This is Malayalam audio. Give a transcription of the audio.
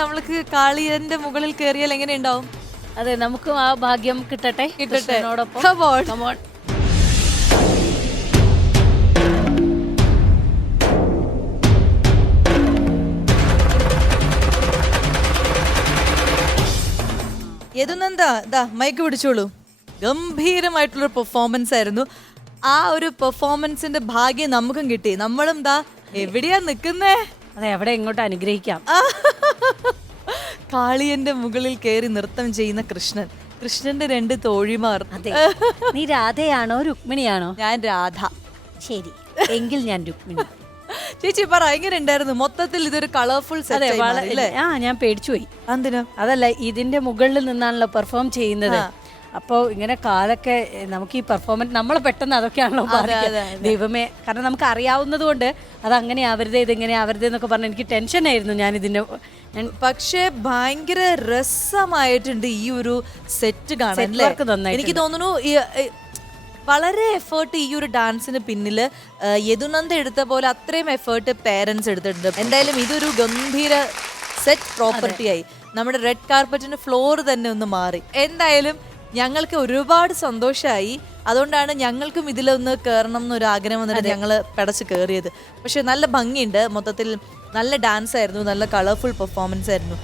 നമ്മൾക്ക് കാളിയന്റെ മുകളിൽ കയറിയാൽ എങ്ങനെ ഉണ്ടാവും? അതെ, നമുക്കും ആ ഭാഗ്യം കിട്ടട്ടെ. കൃഷ്ണനോടൊപ്പം. Come on. Come on. Yadunanda ദാ മൈക്ക് പിടിച്ചോളൂ. ഗംഭീരമായിട്ടുള്ളൊരു പെർഫോമൻസ് ആയിരുന്നു. ആ ഒരു പെർഫോമൻസിന്റെ ഭാഗ്യം നമുക്കും കിട്ടി. നമ്മളും ദാ എവിടെയാ നിക്കുന്നേ? അതെ, അവിടെ ഇങ്ങോട്ട് അനുഗ്രഹിക്കാം. കാളിയന്റെ മുകളിൽ കയറി നൃത്തം ചെയ്യുന്ന കൃഷ്ണൻ, കൃഷ്ണന്റെ 2 തോഴിമാർ. അതെ, നീ രാധയാണോ രുക്മിണിയാണോ? ഞാൻ രാധ. ശരി, എങ്കിൽ ഞാൻ രുക്മിണി. ചേച്ചി പറ, എങ്ങനെ ഉണ്ടായിരുന്നു മൊത്തത്തിൽ? ഇതൊരു കളർഫുൾ അതെ, ഞാൻ പേടിച്ചു പോയി. എന്തിനാ? അതല്ല, ഇതിന്റെ മുകളിൽ നിന്നാണല്ലോ പെർഫോം ചെയ്യുന്നത്. അപ്പോ ഇങ്ങനെ കാലൊക്കെ നമുക്ക് ഈ പെർഫോമൻസ് നമ്മളെ പെട്ടെന്ന് അതൊക്കെയാണല്ലോ പറയുക. ദൈവമേ, കാരണം നമുക്ക് അറിയാവുന്നത് കൊണ്ട് അത് അങ്ങനെ ആവരുത്, ഇതെങ്ങനെ ആവരുത് എന്നൊക്കെ പറഞ്ഞ് എനിക്ക് ടെൻഷനായിരുന്നു. പക്ഷെ ഭയങ്കര രസമായിട്ടുണ്ട് ഈ ഒരു സെറ്റ് കാണാൻ. എനിക്ക് തോന്നുന്നു വളരെ എഫേർട്ട് ഈ ഒരു ഡാൻസിന് പിന്നിൽ യദുനന്ദ എടുത്ത പോലെ അത്രയും എഫേർട്ട് പേരൻസ് എടുത്തിട്ടുണ്ട്. എന്തായാലും ഇതൊരു ഗംഭീര സെറ്റ് പ്രോപ്പർട്ടി ആയി. നമ്മുടെ റെഡ് കാർപ്പറ്റിന്റെ ഫ്ലോർ തന്നെ ഒന്ന് മാറി. എന്തായാലും ഞങ്ങൾക്ക് ഒരുപാട് സന്തോഷമായി. അതുകൊണ്ടാണ് ഞങ്ങൾക്കും ഇതിലൊന്ന് കയറണം എന്നൊരു ആഗ്രഹം വന്നിട്ട് ഞങ്ങൾ പടച്ച് കയറിയത്. പക്ഷെ നല്ല ഭംഗിയുണ്ട്. മൊത്തത്തിൽ നല്ല ഡാൻസ് ആയിരുന്നു, നല്ല കളർഫുൾ പെർഫോമൻസ് ആയിരുന്നു.